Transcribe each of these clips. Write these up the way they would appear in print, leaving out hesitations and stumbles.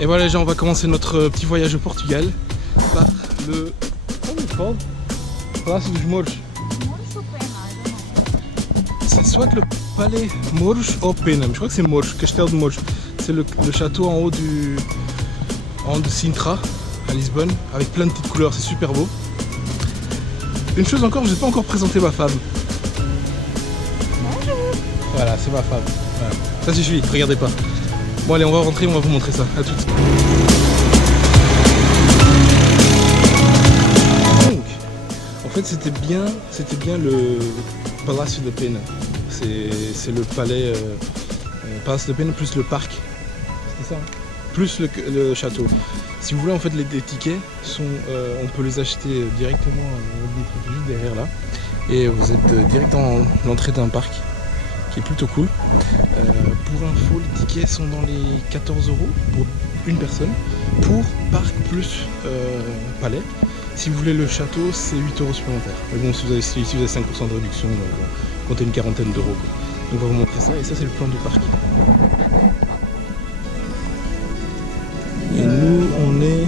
Et voilà les gens, on va commencer notre petit voyage au Portugal par le... Comment il parle? Palácio dos Mouros. C'est soit le palais Mouros ou Pena, je crois que c'est Mouros, Castelo de Mouros. C'est le château en haut de Sintra, à Lisbonne, avec plein de petites couleurs, c'est super beau. Une chose encore, je n'ai pas encore présenté ma femme. Bonjour. Voilà, c'est ma femme. Voilà. Ça suffit, regardez pas. Bon allez, on va rentrer, on va vous montrer ça. À tout de suite. Donc, en fait, c'était bien le Palácio de Pena. C'est le palais Palácio de Pena plus le parc. C'est ça, hein, plus le château. Si vous voulez, en fait, les tickets sont, on peut les acheter directement juste derrière là. Et vous êtes direct dans l'entrée d'un parc qui est plutôt cool. Pour info, les tickets sont dans les 14 € pour une personne. Pour parc plus palais. Si vous voulez le château, c'est 8 € supplémentaires. Mais bon, si vous avez 5% de réduction, donc comptez une quarantaine d'euros. Donc on va vous montrer ça, et ça c'est le plan du parc. Et nous on est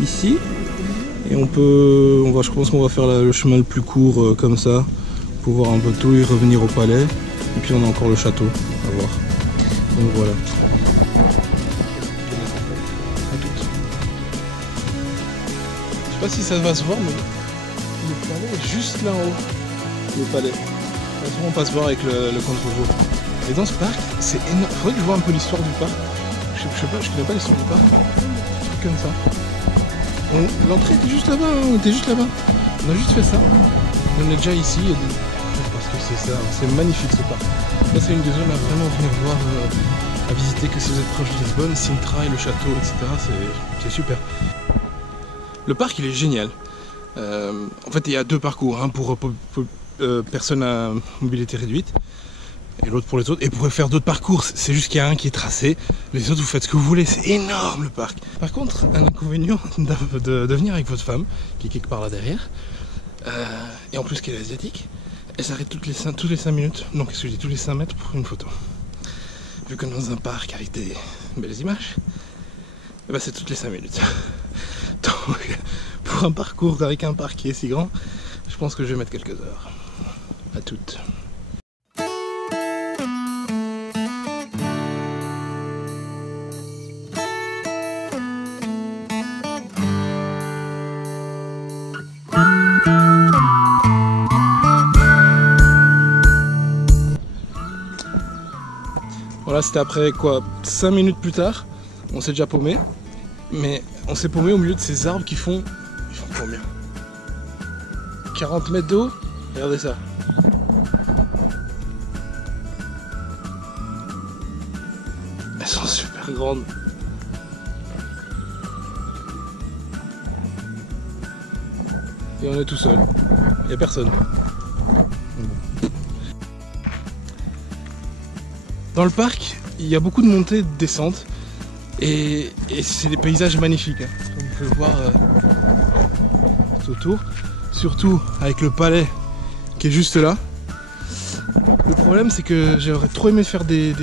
ici, et je pense qu'on va faire le chemin le plus court comme ça, pour voir un peu tout et revenir au palais. Et puis on a encore le château à voir. Donc voilà. Je sais pas si ça va se voir, mais le palais est juste là en haut. Le palais. On passe voir avec le contre-jour. Et dans ce parc, c'est énorme. Faudrait que je vois un peu l'histoire du parc. Je sais pas, je connais pas l'histoire du parc. Un truc comme ça. L'entrée était juste là-bas, hein, on était juste là-bas. On a juste fait ça. On est déjà ici. Parce que c'est ça, c'est magnifique ce parc. Là c'est une des zones à vraiment venir voir, à visiter, que si vous êtes proche de Lisbonne, Sintra et le château, etc. C'est super. Le parc il est génial. En fait il y a deux parcours, un pour personnes à mobilité réduite et l'autre pour les autres. Et pour faire d'autres parcours, c'est juste qu'il y a un qui est tracé, les autres vous faites ce que vous voulez, c'est énorme le parc. Par contre, un inconvénient de venir avec votre femme, qui est quelque part là derrière, et en plus qu'elle est asiatique, elle s'arrête toutes les 5 minutes, non qu'est-ce que je dis, tous les 5 mètres pour une photo. Vu que dans un parc avec des belles images, eh ben c'est toutes les 5 minutes. Donc pour un parcours avec un parc qui est si grand, je pense que je vais mettre quelques heures. À toutes. Voilà, c'était après quoi, 5 minutes plus tard, on s'est déjà paumé, mais on s'est paumé au milieu de ces arbres qui font combien, 40 mètres de haut. Regardez ça. Elles sont super grandes. Et on est tout seul. Il n'y a personne. Dans le parc, il y a beaucoup de montées et de descentes. Et c'est des paysages magnifiques. Hein. Comme vous pouvez voir tout autour. Surtout avec le palais qui est juste là. Le problème c'est que j'aurais trop aimé faire des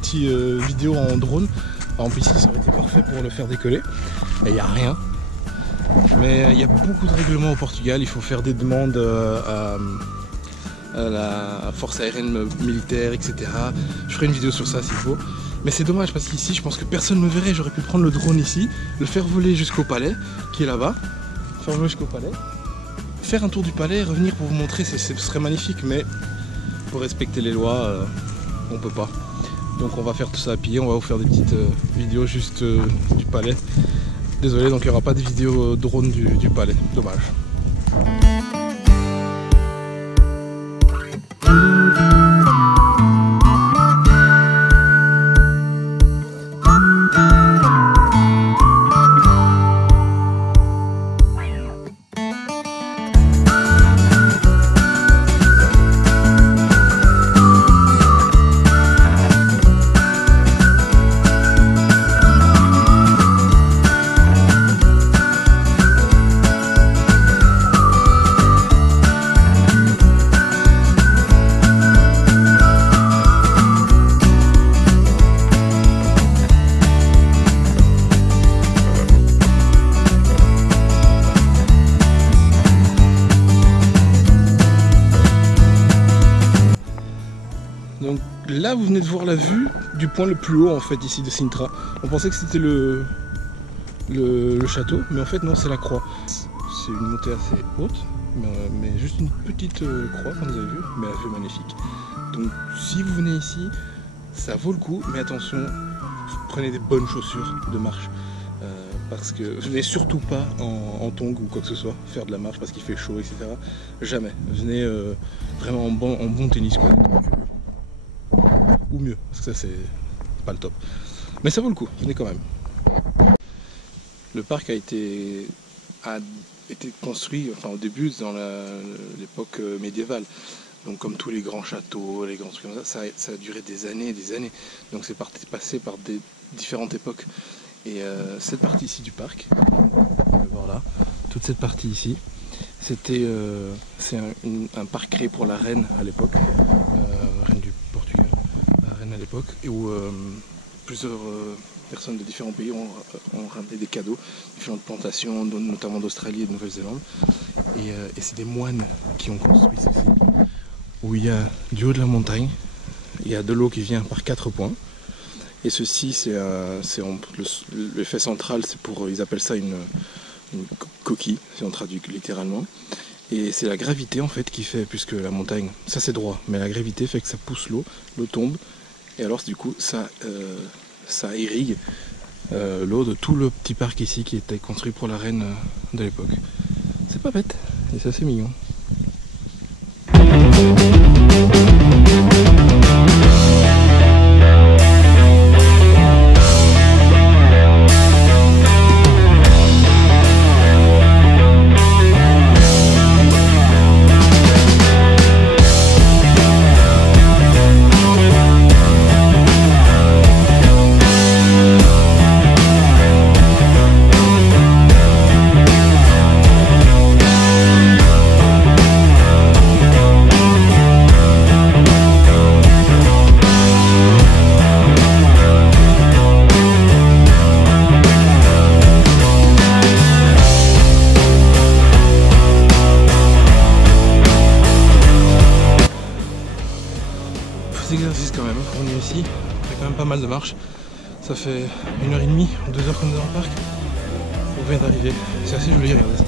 petits vidéos en drone. Par exemple ici ça aurait été parfait pour le faire décoller. Et il n'y a rien. Mais il y a beaucoup de règlements au Portugal. Il faut faire des demandes à la force aérienne militaire, etc. Je ferai une vidéo sur ça s'il faut. Mais c'est dommage parce qu'ici je pense que personne ne me verrait. J'aurais pu prendre le drone ici, le faire voler jusqu'au palais qui est là-bas. Faire voler jusqu'au palais. Faire un tour du palais et revenir pour vous montrer, ce serait magnifique, mais pour respecter les lois, on peut pas. Donc on va faire tout ça à pied, on va vous faire des petites vidéos juste du palais. Désolé, donc il n'y aura pas de vidéo drone du palais, dommage. là vous venez de voir la vue du point le plus haut en fait ici de Sintra. On pensait que c'était le château, mais en fait non, c'est la croix. C'est une montée assez haute, mais juste une petite croix comme vous avez vu, mais la vue est magnifique. Donc si vous venez ici, ça vaut le coup, mais attention, prenez des bonnes chaussures de marche. Parce que venez surtout pas en tongs ou quoi que ce soit, faire de la marche parce qu'il fait chaud, etc. Jamais. Venez vraiment en bon tennis quoi. Ou mieux, parce que ça c'est pas le top. Mais ça vaut le coup, venez quand même. Le parc a été construit enfin, au début dans l'époque médiévale. Donc comme tous les grands châteaux, les grands trucs comme ça a duré des années et des années. Donc c'est passé par des différentes époques. Et cette partie ici du parc, on va voir là, toute cette partie ici, c'est un parc créé pour la reine à l'époque, reine du Portugal, la reine à l'époque, et où plusieurs personnes de différents pays ont ramené des cadeaux, différentes plantations, notamment d'Australie et de Nouvelle-Zélande. Et c'est des moines qui ont construit ceci, où il y a du haut de la montagne, il y a de l'eau qui vient par 4 points. Et ceci, l'effet central, c'est pour, ils appellent ça une coquille, si on traduit littéralement. Et c'est la gravité en fait qui fait, puisque la montagne, ça c'est droit, mais la gravité fait que ça pousse l'eau tombe, et alors du coup ça irrigue l'eau de tout le petit parc ici qui était construit pour la reine de l'époque. C'est pas bête, et c'est assez mignon. Exercice quand même, on est ici, il y a quand même pas mal de marches, ça fait 1h30, 2 heures qu'on est dans le parc, on vient d'arriver, c'est assez joli, regardez ça.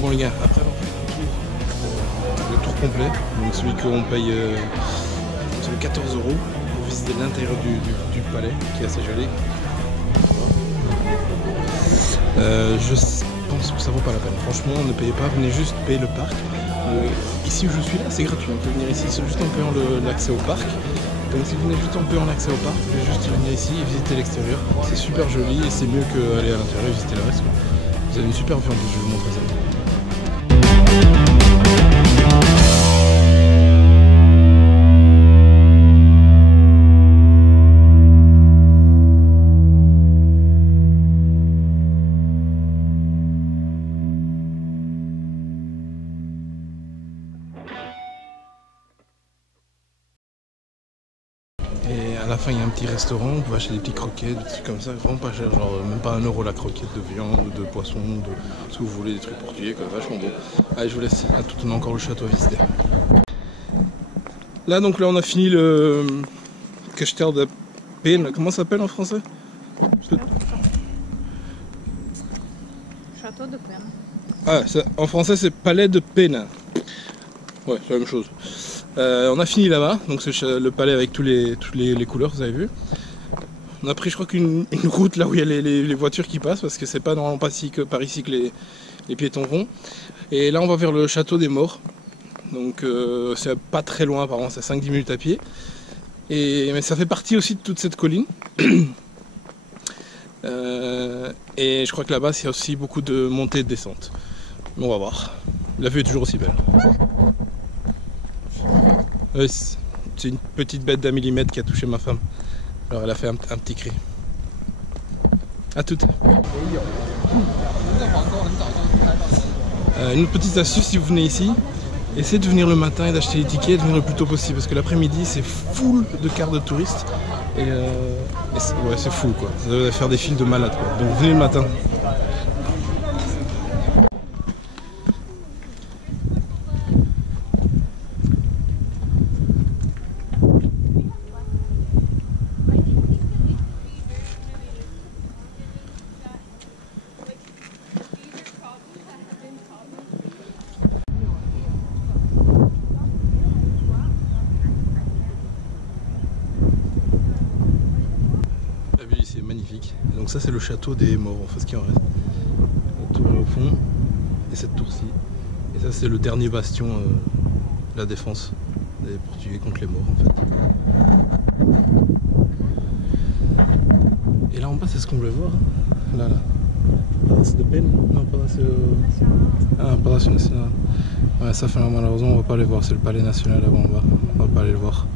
Bon les gars, après avoir fait le tour complet, donc celui qu'on paye sur les 14 € pour visiter l'intérieur du palais, qui est assez joli. Je pense que ça vaut pas la peine. Franchement, ne payez pas, venez juste payer le parc. Ici où je suis là, c'est gratuit. On peut venir ici juste en payant l'accès au parc. Donc si vous venez juste en payant l'accès au parc, vous pouvez juste venir ici et visiter l'extérieur. C'est super joli et c'est mieux qu'aller à l'intérieur et visiter le reste. Vous avez une super vue en plus, je vais vous montrer ça. Et à la fin il y a un petit restaurant, on peut acheter des petits croquettes, des trucs comme ça, vraiment pas cher, genre même pas 1 € la croquette de viande ou de poisson, de ce que vous voulez, des trucs portugais, quoi, vachement bon. Allez, je vous laisse, à tout, on a encore le château à visiter. Là donc là on a fini le Castelo de Pena, comment ça s'appelle en français? Château de Pena. Ah, en français c'est Palais de Pena. Ouais, c'est la même chose. On a fini là-bas, donc c'est le palais avec toutes les couleurs, vous avez vu. On a pris je crois qu'une route là où il y a les voitures qui passent parce que c'est pas normalement pas ici par ici que les piétons vont. Et là on va vers le château des morts. Donc c'est pas très loin apparemment, c'est 5-10 minutes à pied. Mais ça fait partie aussi de toute cette colline. Et je crois que là-bas il y a aussi beaucoup de montées et de descentes. Mais on va voir. La vue est toujours aussi belle. C'est une petite bête d'1 millimètre qui a touché ma femme. Alors elle a fait un petit cri. À toutes. Une petite astuce si vous venez ici, essayez de venir le matin et d'acheter les tickets et de venir le plus tôt possible parce que l'après-midi c'est full de cars de touristes et ouais, c'est full quoi. Vous allez faire des files de malades quoi. Donc venez le matin. C'est magnifique. Et donc ça c'est le château des morts, enfin ce qui en reste. La tour au fond et cette tour-ci. Et ça c'est le dernier bastion de la défense des Portugais contre les morts en fait. Et là en bas c'est ce qu'on voulait voir. Là. Palace de Peine. Non, Palace... Ah, Palace National. Ouais, ça fait malheureusement on va pas aller voir, c'est le palais national là-bas en bas. On va pas aller le voir.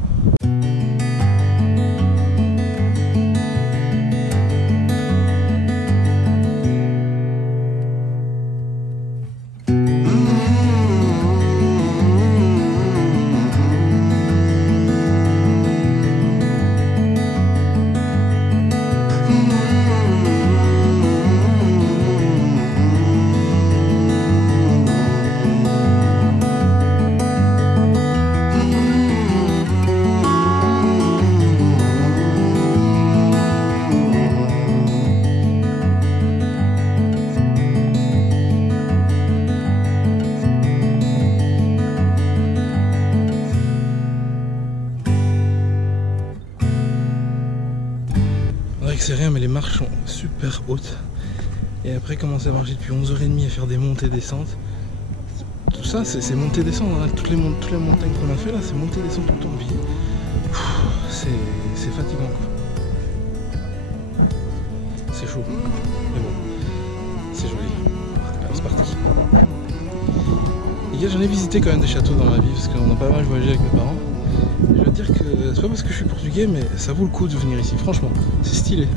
C'est rien mais les marches sont super hautes et après commencer à marcher depuis 11h30 et faire des montées et descentes, tout ça c'est montées et descentes, hein. toutes les montagnes qu'on a fait là c'est montées et descentes tout le temps de vie. C'est fatigant quoi. C'est chaud mais bon c'est joli. Alors c'est parti. Hier j'en ai visité quand même des châteaux dans ma vie parce qu'on a pas mal voyagé avec mes parents. Je veux dire que c'est pas parce que je suis portugais mais ça vaut le coup de venir ici, franchement, c'est stylé.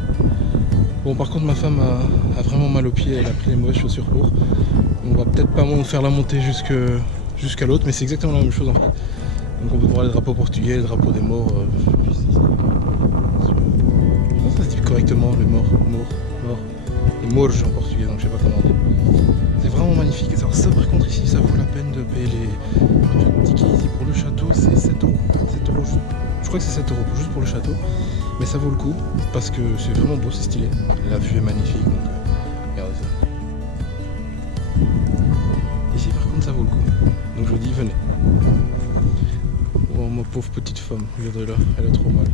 Bon par contre ma femme a vraiment mal aux pieds, elle a pris les mauvaises chaussures pour. On va peut-être pas faire la montée jusqu'à l'autre mais c'est exactement la même chose en fait. Donc on peut voir les drapeaux portugais, les drapeaux des morts. Juste ici. Je pense que ça se dit correctement, les morts. Les morges en portugais donc je sais pas comment on dit. C'est vraiment magnifique. Alors ça par contre ici ça vaut la peine de payer le ticket ici pour le château, c'est 7 €. 7 €, je crois que c'est 7 € juste pour le château. Mais ça vaut le coup parce que c'est vraiment beau, c'est stylé. La vue est magnifique donc regardez ça. Ici par contre ça vaut le coup. Donc je vous dis venez. Oh ma pauvre petite femme, regardez là, elle est trop mal.